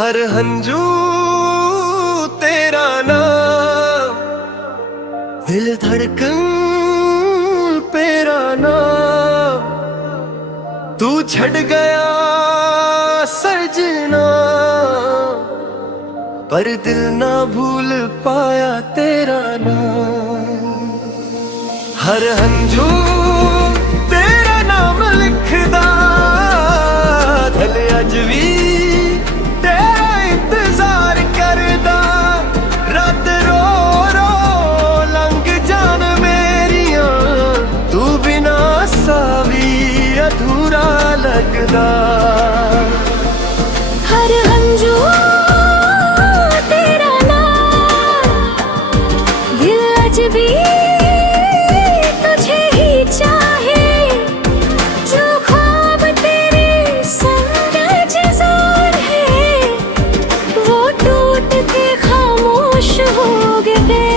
हर हंजू तेरा नाम, दिल धड़कन पेरा नाम, तू छड़ गया सजना, पर दिल ना भूल पाया तेरा नाम। हर हंजू तेरा नाम लिखदा, दिल अज भी तेरा इंतजार करदा। रात रो रो लंघ जान मेरिया, तू बिना सावी अधूरा लगदा। हर हंजू तेरा नाम, दिल अज भी तुझे ही चाहे। जो ख्वाब तेरे संग इंतजार है, वो टूट के खामोश हो गए।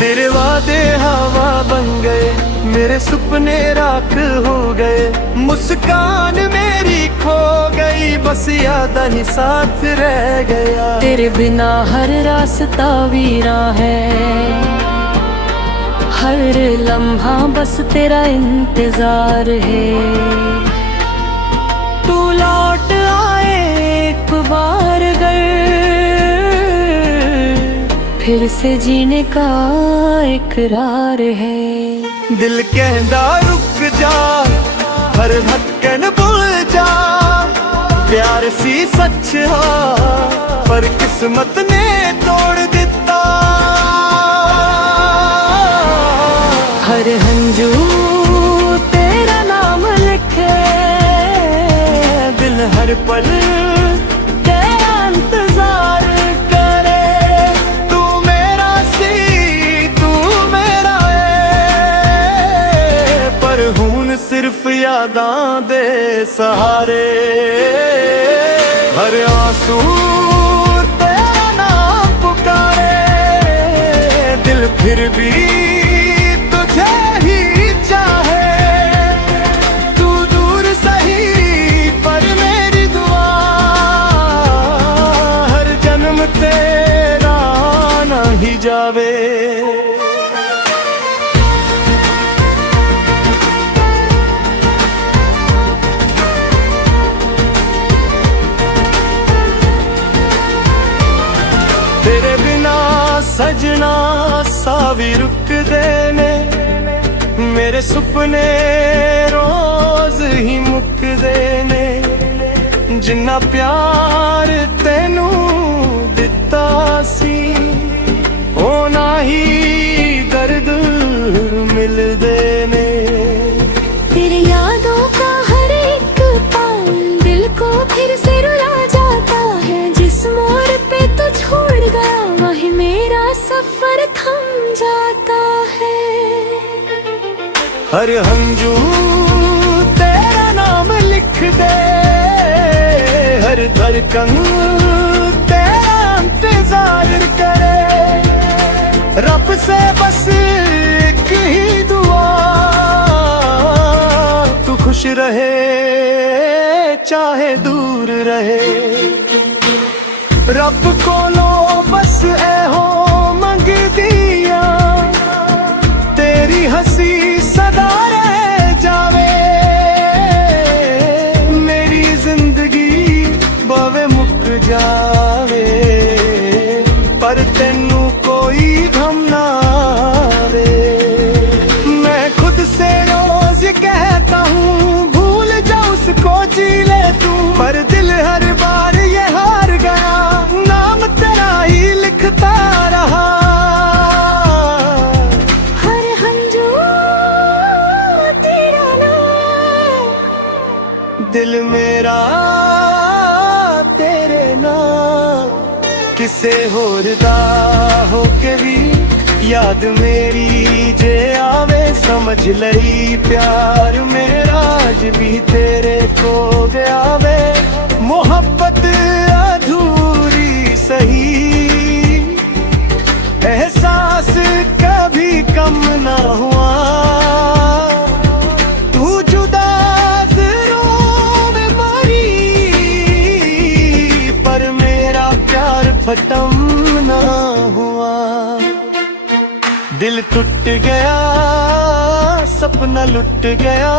तेरे वादे हवा बन गए, मेरे सुपने राख हो गए। मुस्कान मेरी खो गई, बस यादा ही साथ रह गया। तेरे बिना हर रास्ता वीरा है, हर लम्हा बस तेरा इंतजार है। तू लौट आए एक बार अगर, फिर से जीने का इकरार है। दिल कहदा रुक जा, हर धड़कन भूल जा। प्यार सी सच हा, पर किस्मत ने तोड़ दिता। हर हंजू तेरा नाम लिखे, दिल हर पल तेरा इंतजार करे। तू मेरा सी तू मेरा है, पर हुन सिर्फ यादां दे सहारे। हर आंसू तेरा नाम पुकारे, दिल फिर भी तुझे ही चाहे। तू दूर सही पर मेरी दुआ, हर जन्म तेरा ना ही जावे। तेरे बिना सजना सावी रुक देने, मेरे सुपने रोज ही मुक देने। जिन्ना प्यार तेनू दिता सी, होना ही दर्द मिल देने। तेरी यादों का हर एक पल दिल को फिर से रुला जाता है। जिस मोड़ पे तू छोड़ गया, वहीं मेरा सफर थम जाता है। हर हंजू तेरा नाम लिख दे, हर धड़कन तेरा इंतजार करे। रब से बस एक ही दुआ, तू खुश रहे चाहे दूर रहे। रब कोलो बस ऐहो मंग दिया, तेरी हंसी सदा रह जावे। मेरी जिंदगी भावे मुक जावे, पर तेनू कोई गम ना आवे। मैं खुद से रोज कहता हूँ, भूल जा उसको जी ले तू, पर दिल हर बार ये हार गया। नाम तेरा ही लिखता रहा। हर हंजू तेरा नाम, दिल मेरा तेरे नाम, किसे होर दा हो के भी याद मेरी जे आवे। समझ लई प्यार मेरा अज भी तेरे को गया वे। मोहब्बत अधूरी सही, एहसास कभी कम ना हुआ। तू जुदा ज़रूर मरी, खत्म ना हुआ। दिल टूट गया, सपना लुट गया,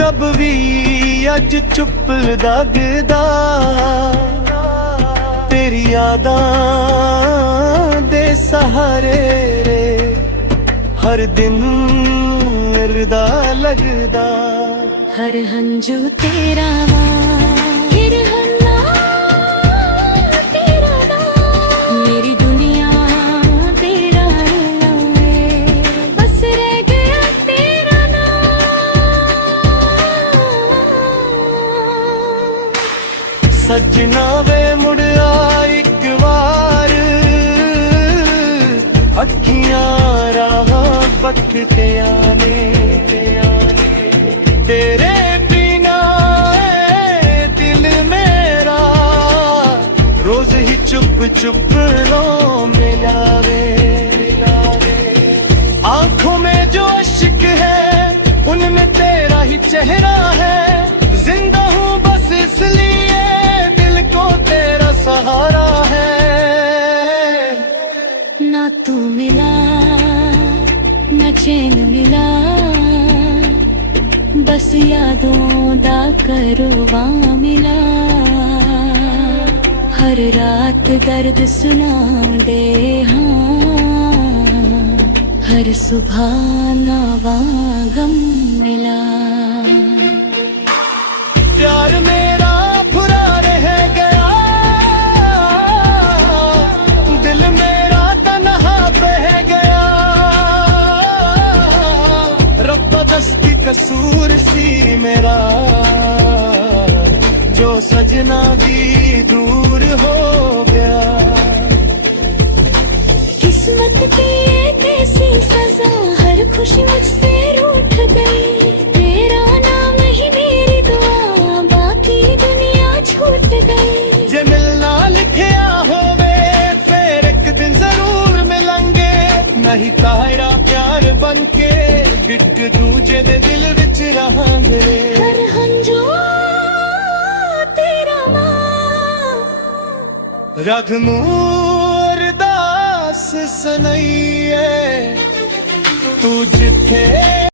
रब भी अज चुप लगदा। तेरी यादां दे सहारे रे हर दिन रदा लगदा। हर हंजू तेरा फिर हन्ना तेरा नाम, मेरी दुनिया तेरा नाम है, बस रह गया तेरा नाम। सजना वे मुड़ आ एक बार, अखियां राह बखतिया ने तेरे बिना है दिल मेरा, रोज ही चुप चुप रो मिलावे। आंखों में जो अश्क है उनमें तेरा ही चेहरा है, जिंदा हूँ बस इसलिए दिल को तेरा सहारा है। ना तू मिला ना चैन मिला, बस यादों दा करवा मिला। हर रात दर्द सुना दे हाँ, हर सुबह नवा गम मिला। प्यार मेरा बुरा रह गया, दिल मेरा तन्हा बह गया। रब्बा दस की कसूर सी मेरा, जो सजना भी दूर हो गया। किस्मत की ये कैसी सजा, हर खुशी मुझसे रूठ गई। तेरा नाम ही मेरी दुआ, बाकी दुनिया छूट गई। जे मिलना लिखिया होवे फिर एक दिन जरूर मिलेंगे, नहीं तारा प्यार बनके डिट दूजे दे दिल विच रहांगे। हर हंजू तेरा मां, रग मूर दास सनइए तू जिथे